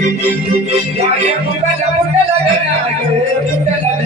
ಮುಂದೆ ಮುಂದೆ ಲಗನ ಮುಂದೆ ಲಗನ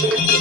Thank you.